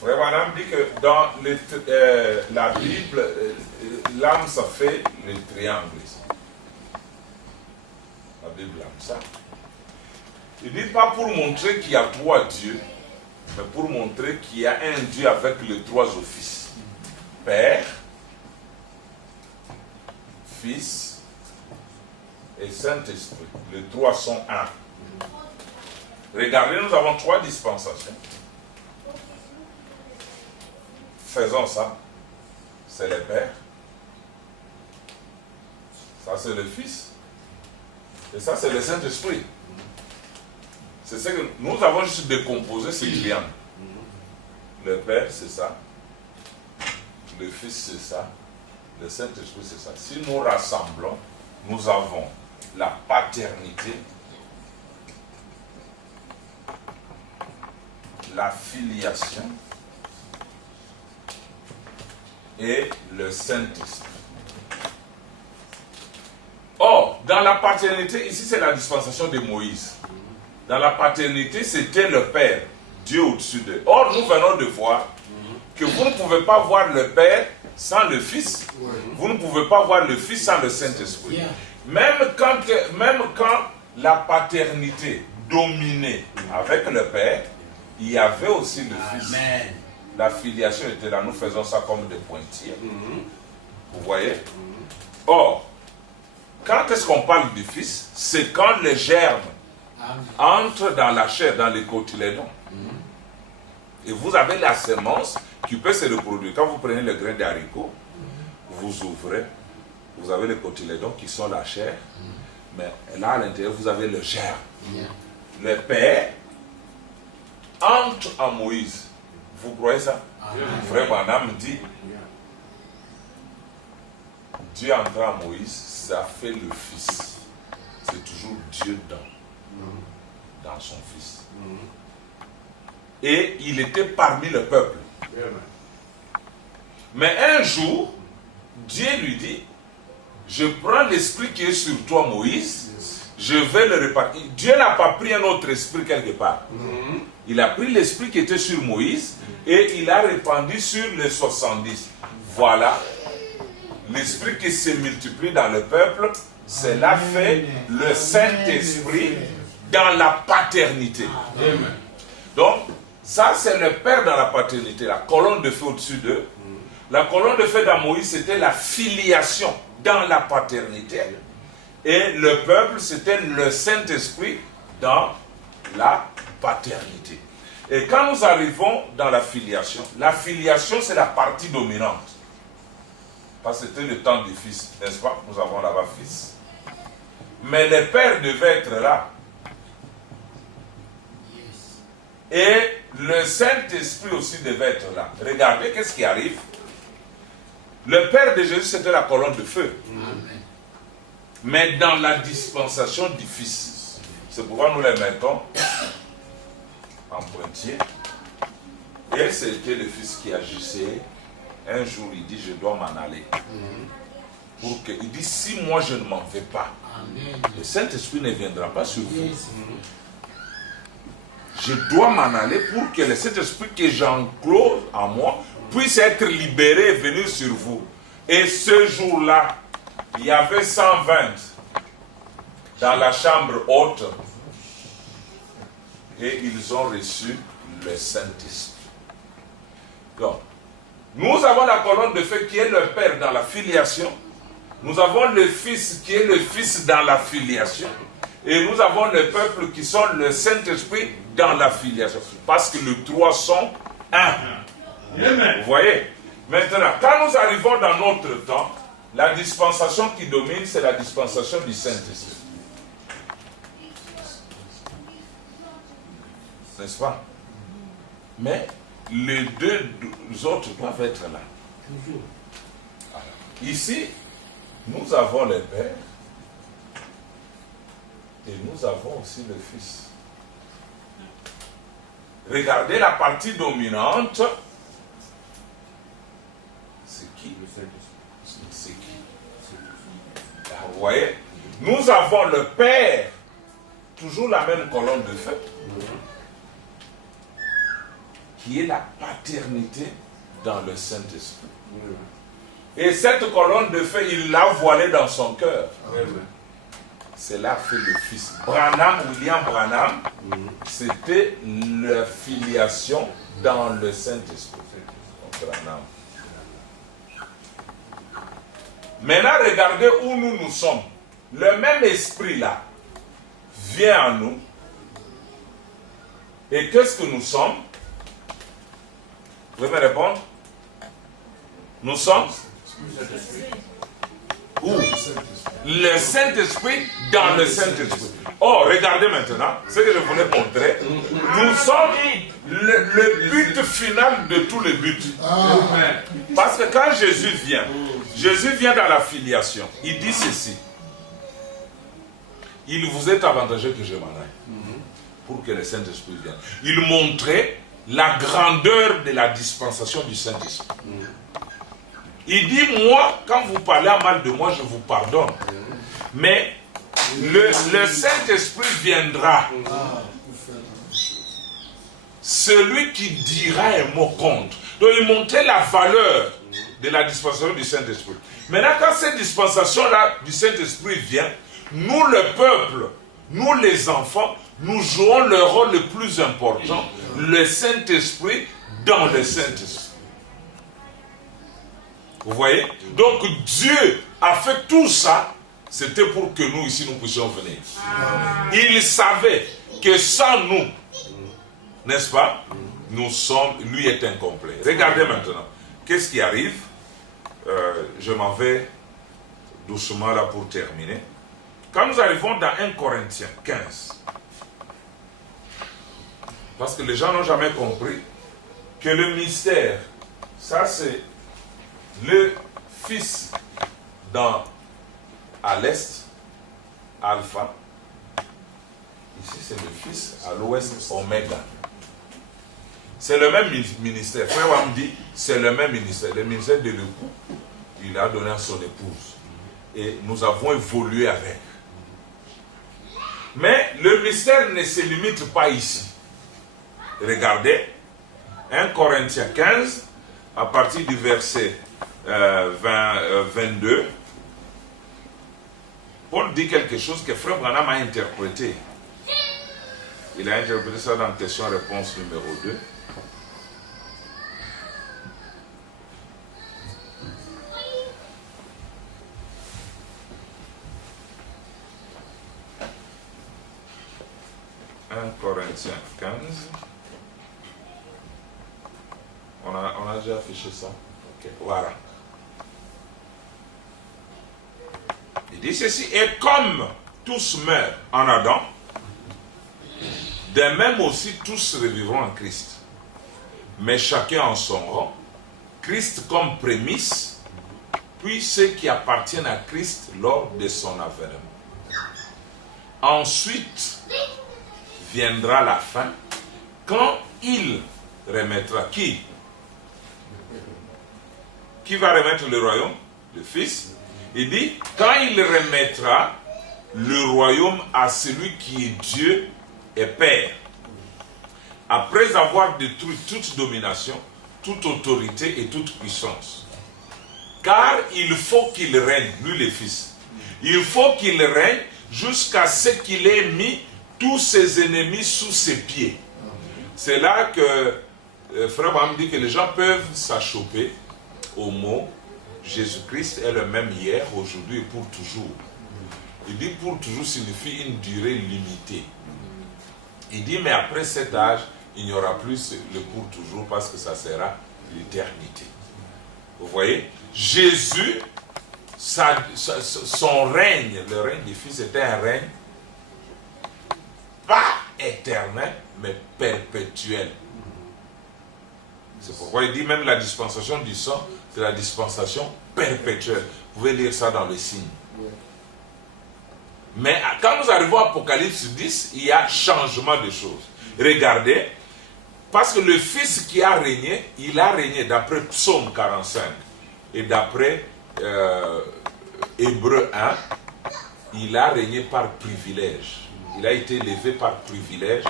Frère Madame dit que dans la Bible, l'âme, ça fait le triangle ici. La Bible aime ça. Il dit pas pour montrer qu'il y a trois dieux, mais pour montrer qu'il y a un Dieu avec les trois offices. Père, Fils et Saint-Esprit. Les trois sont un. Regardez, nous avons trois dispensations. Faisons ça. C'est le Père. Ça, c'est le Fils. Et ça, c'est le Saint-Esprit. C'est ce que nous avons juste décomposé ce qu'il y a. Le Père, c'est ça. Le Fils, c'est ça. Le Saint-Esprit, c'est ça. Si nous rassemblons, nous avons la paternité, la filiation et le Saint-Esprit. Or, dans la paternité, ici c'est la dispensation de Moïse. Dans la paternité, c'était le Père, Dieu au-dessus d'eux. Or, nous venons de voir que vous ne pouvez pas voir le Père sans le Fils. Vous ne pouvez pas voir le Fils sans le Saint-Esprit. Même quand la paternité dominait avec le Père, il y avait aussi le Fils. Amen. La filiation était là, nous faisons ça comme des pointillés. Vous voyez? Or, quand est-ce qu'on parle du Fils? C'est quand le germe entre dans la chair, dans les cotylédons. Et vous avez la semence qui peut se reproduire. Quand vous prenez le grain d'haricot, vous ouvrez, vous avez les cotylédons qui sont la chair, mais là à l'intérieur, vous avez le germe. Le Père entre à Moïse. Vous croyez ça? Frère Branham dit, Dieu entre à Moïse, ça fait le Fils. C'est toujours Dieu dans son Fils. Et il était parmi le peuple. Mais un jour, Dieu lui dit, je prends l'esprit qui est sur toi, Moïse, je vais le répartir. Dieu n'a pas pris un autre esprit quelque part. Il a pris l'esprit qui était sur Moïse et il a répandu sur les 70. Voilà, l'esprit qui se multiplie dans le peuple, cela fait le Saint-Esprit dans la paternité. Donc, ça c'est le Père dans la paternité, la colonne de feu au-dessus d'eux. La colonne de feu dans Moïse, c'était la filiation dans la paternité. Et le peuple, c'était le Saint-Esprit dans la paternité. Et quand nous arrivons dans la filiation c'est la partie dominante. Parce que c'était le temps du Fils, n'est-ce pas? Nous avons là-bas Fils. Mais le Père devait être là. Et le Saint-Esprit aussi devait être là. Regardez qu'est-ce qui arrive. Le Père de Jésus, c'était la colonne de feu. Amen. Mais dans la dispensation du Fils, c'est pourquoi nous les mettons en pointillé. Et c'était le Fils qui agissait. Un jour, il dit, je dois m'en aller. Pour que, il dit, si moi je ne m'en vais pas, le Saint-Esprit ne viendra pas sur vous. Je dois m'en aller pour que le Saint-Esprit que j'enclose en moi puisse être libéré et venir sur vous. Et ce jour-là, il y avait 120 dans la chambre haute. Et ils ont reçu le Saint-Esprit. Donc, nous avons la colonne de feu qui est le Père dans la filiation. Nous avons le Fils qui est le Fils dans la filiation. Et nous avons le peuple qui sont le Saint-Esprit dans la filiation. Parce que les trois sont un. Vous voyez? Maintenant, quand nous arrivons dans notre temps, la dispensation qui domine, c'est la dispensation du Saint-Esprit. N'est-ce pas? Mais les deux autres doivent être là. Alors, ici, nous avons le Père et nous avons aussi le Fils. Regardez la partie dominante. C'est qui? C'est qui? Alors, vous voyez, nous avons le Père, toujours la même colonne de feu. qui est la paternité dans le Saint-Esprit. Et cette colonne de feu, il l'a voilée dans son cœur. C'est là fait le Fils. William Branham, c'était la filiation dans le Saint-Esprit. Maintenant, regardez où nous sommes. Le même esprit là vient à nous. Et qu'est-ce que nous sommes? Vous pouvez me répondre? Nous sommes où? Le Saint-Esprit dans le Saint-Esprit. Oh, regardez maintenant ce que je voulais montrer. Nous sommes le but final de tous les buts. Parce que quand Jésus vient dans la filiation. Il dit ceci. Il vous est avantageux que je m'en aille pour que le Saint-Esprit vienne. Il montrait la grandeur de la dispensation du Saint-Esprit. Il dit, moi, quand vous parlez à mal de moi, je vous pardonne. Mais le Saint-Esprit viendra. Celui qui dira un mot contre. Donc il montrait la valeur de la dispensation du Saint-Esprit. Maintenant, quand cette dispensation-là du Saint-Esprit vient, nous, le peuple, nous, les enfants, nous jouons le rôle le plus important, le Saint-Esprit dans le Saint-Esprit. Vous voyez? Donc Dieu a fait tout ça, c'était pour que nous ici, nous puissions venir. Il savait que sans nous, n'est-ce pas, nous sommes, lui est incomplet. Regardez maintenant, qu'est-ce qui arrive? Je m'en vais doucement là pour terminer. Quand nous arrivons dans 1 Corinthiens 15, parce que les gens n'ont jamais compris que le mystère, ça c'est le Fils à l'est, Alpha. Ici c'est le Fils à l'ouest, Oméga. C'est le même ministère. Frère Wam dit, c'est le même ministère. Le ministère de l'époux, il a donné à son épouse. Et nous avons évolué avec. Mais le mystère ne se limite pas ici. Regardez, 1 Corinthiens 15, à partir du verset 22, Paul dit quelque chose que Frère Branham a interprété. Il a interprété ça dans question-réponse numéro 2. Corinthiens 15. On a déjà affiché ça. Ok, voilà. Il dit ceci, et comme tous meurent en Adam, de même aussi tous revivront en Christ. Mais chacun en son rang, Christ comme prémisse, puis ceux qui appartiennent à Christ lors de son avènement. Ensuite, viendra la fin, quand il remettra qui? Qui va remettre le royaume? Le Fils. Il dit, quand il remettra le royaume à celui qui est Dieu et Père, après avoir détruit toute domination, toute autorité et toute puissance. Car il faut qu'il règne, lui le Fils. Il faut qu'il règne jusqu'à ce qu'il ait mis tous ses ennemis sous ses pieds. C'est là que Frère Branham dit que les gens peuvent s'achoper au mot Jésus-Christ est le même hier, aujourd'hui et pour toujours. Il dit pour toujours signifie une durée limitée. Il dit mais après cet âge, il n'y aura plus le pour toujours parce que ça sera l'éternité. Vous voyez? Jésus, son règne, le règne du Fils était un règne pas éternel, mais perpétuel. C'est pourquoi il dit même la dispensation du sang, c'est la dispensation perpétuelle. Vous pouvez lire ça dans les signes. Mais quand nous arrivons à Apocalypse 10, il y a changement de choses. Regardez, parce que le Fils qui a régné, il a régné d'après Psaume 45 et d'après Hébreux 1, il a régné par privilège. Il a été élevé par privilège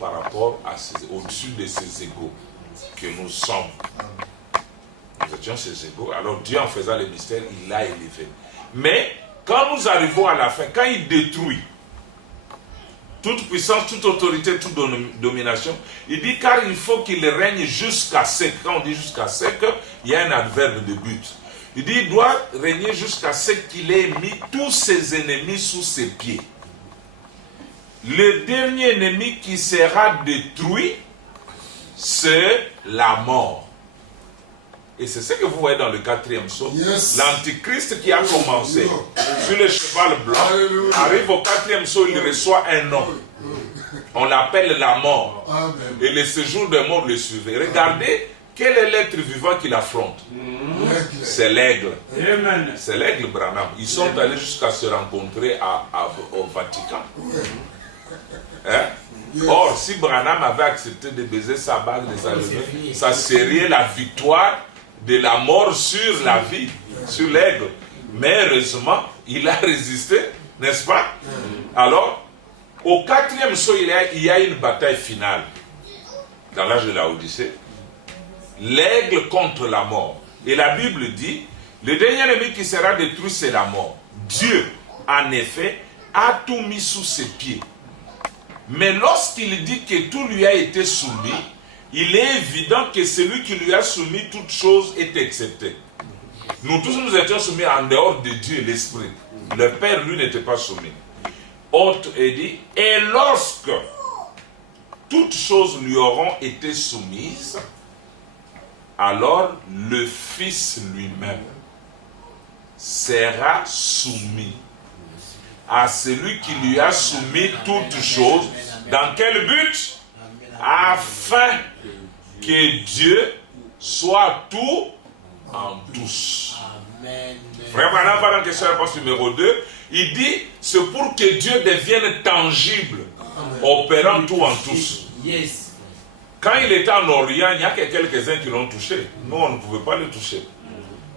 par rapport à au-dessus de ses égaux. que nous sommes. Nous étions ses égaux. Alors Dieu, en faisant les mystères, il l'a élevé. Mais quand nous arrivons à la fin, quand il détruit toute puissance, toute autorité, toute domination, il dit car il faut qu'il règne jusqu'à ce. Quand on dit jusqu'à ce, il y a un adverbe de but. Il dit il doit régner jusqu'à ce qu'il ait mis tous ses ennemis sous ses pieds. Le dernier ennemi qui sera détruit, c'est la mort. Et c'est ce que vous voyez dans le 4e psaume. Yes. L'antichrist qui a commencé sur le cheval blanc arrive au 4e psaume, il reçoit un nom. On l'appelle la mort. Amen. Et le séjour des morts le suivait. Regardez quel est l'être vivant qu'il affronte. C'est l'aigle. C'est l'aigle Branham. Ils sont allés jusqu'à se rencontrer au Vatican. Hein? Or, si Branham avait accepté de baiser sa bague des allumés, ça serait la victoire de la mort sur la vie, sur l'aigle. Mais heureusement, il a résisté, n'est-ce pas? Alors, au 4e psaume, il y a une bataille finale. Dans l'âge de la Odyssée, l'aigle contre la mort. Et la Bible dit, le dernier ennemi qui sera détruit, c'est la mort. Dieu, en effet, a tout mis sous ses pieds. Mais lorsqu'il dit que tout lui a été soumis, il est évident que celui qui lui a soumis toutes choses est excepté. Nous tous nous étions soumis en dehors de Dieu et l'Esprit. Le Père, lui, n'était pas soumis. Autre est dit, et lorsque toutes choses lui auront été soumises, alors le Fils lui-même sera soumis à celui qui lui a soumis toutes choses. Dans quel but? Afin que Dieu soit tout en tous. Frère Branham va dans la question-réponse numéro 2. Il dit, c'est pour que Dieu devienne tangible, opérant tout en tous. Quand il était en Orient, il y a que quelques-uns qui l'ont touché. Nous, on ne pouvait pas le toucher.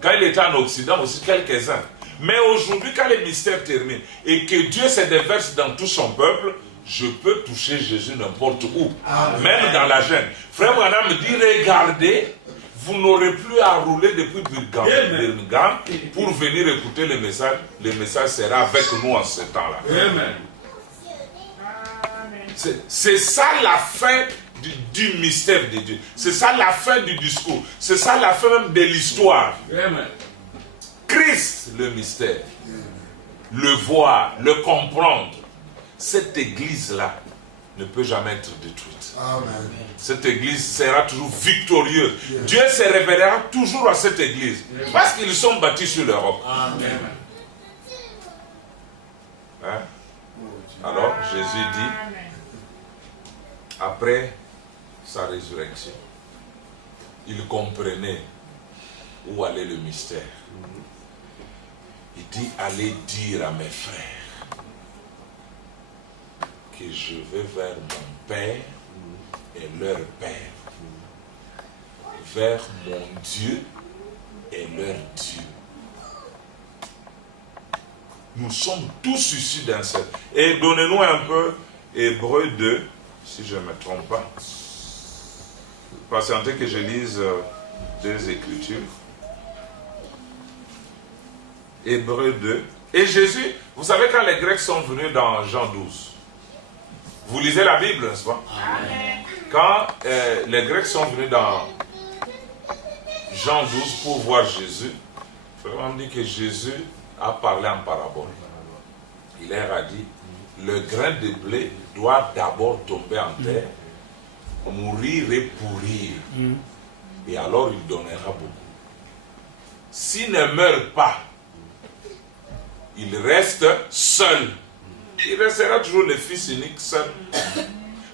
Quand il était en Occident, aussi quelques-uns. Mais aujourd'hui, quand les mystères terminent et que Dieu se déverse dans tout son peuple, je peux toucher Jésus n'importe où, Amen. Même dans la gêne. Frère Branham me dit, regardez, vous n'aurez plus à rouler depuis Birmingham pour venir écouter le message. Le message sera avec nous en ce temps-là. C'est ça la fin du mystère de Dieu. C'est ça la fin du discours. C'est ça la fin même de l'histoire. Christ, le mystère. Le voir, le comprendre. Cette église-là ne peut jamais être détruite. Amen. Cette église sera toujours victorieuse. Yes. Dieu se révélera toujours à cette église. Yes. Parce qu'ils sont bâtis sur l'Europe. Amen. Hein? Alors, Jésus dit, après sa résurrection, il comprenait où allait le mystère. Il dit, allez dire à mes frères que je vais vers mon Père et leur Père, vers mon Dieu et leur Dieu. Nous sommes tous issus d'un seul. Et donnez-nous un peu Hébreux 2, si je ne me trompe pas. Patientez que je lise deux écritures. Hébreux 2. Et Jésus, vous savez quand les Grecs sont venus dans Jean 12, vous lisez la Bible, n'est-ce pas? Amen. Quand les Grecs sont venus dans Jean 12 pour voir Jésus, on dit que Jésus a parlé en parabole. Il leur a dit, le grain de blé doit d'abord tomber en terre, mourir et pourrir. Et alors il donnera beaucoup. S'il ne meurt pas, il reste seul. Il restera toujours le Fils unique seul.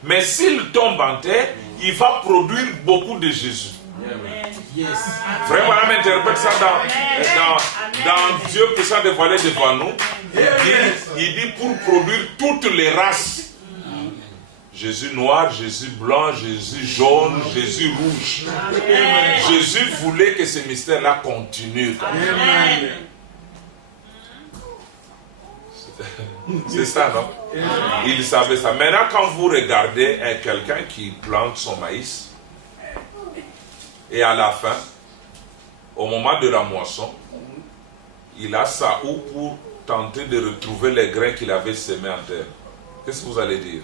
Mais s'il tombe en terre, il va produire beaucoup de Jésus. Yes. Frère Branham interprète ça dans Dieu puissant dévoilé devant nous. Il dit pour produire toutes les races. Jésus noir, Jésus blanc, Jésus jaune, Jésus rouge. Amen. Jésus voulait que ce mystère-là continue. Amen. C'est ça, non? Il savait ça. Maintenant, quand vous regardez quelqu'un qui plante son maïs, Et à la fin, au moment de la moisson, il a sa houe pour tenter de retrouver les grains qu'il avait semés en terre. Qu'est-ce que vous allez dire?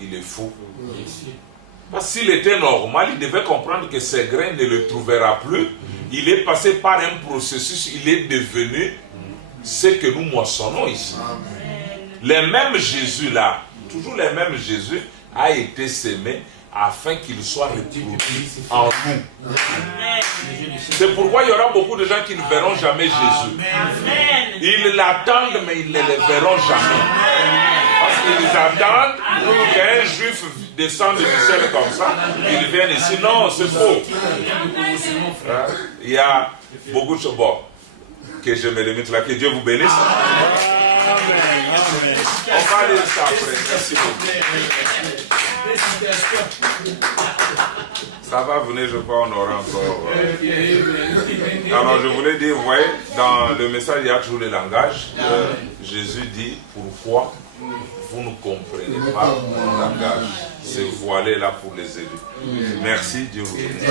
Il est fou. Parce s'il était normal, il devait comprendre que ces grains ne le trouvera plus. Il est passé par un processus, il est devenu ce que nous moissonnons ici. Les mêmes Jésus là, toujours les mêmes Jésus, a été sémé afin qu'il soit reproduit en nous. C'est pourquoi il y aura beaucoup de gens qui ne verront jamais Jésus. Ils l'attendent, mais ils ne le verront jamais. Parce qu'ils attendent qu'un juif descende du ciel comme ça, ils viennent ici. Non, c'est faux. Il y a beaucoup de choses. Bon, que je me limite là, que Dieu vous bénisse. On va lire ça après. Merci beaucoup. Ça va venir, je crois, on aura encore. Alors, je voulais dire, vous voyez, dans le message, il y a toujours le langage. Jésus dit, pourquoi vous ne comprenez pas mon langage? C'est voilé là pour les élus. Merci, Dieu vous bénisse.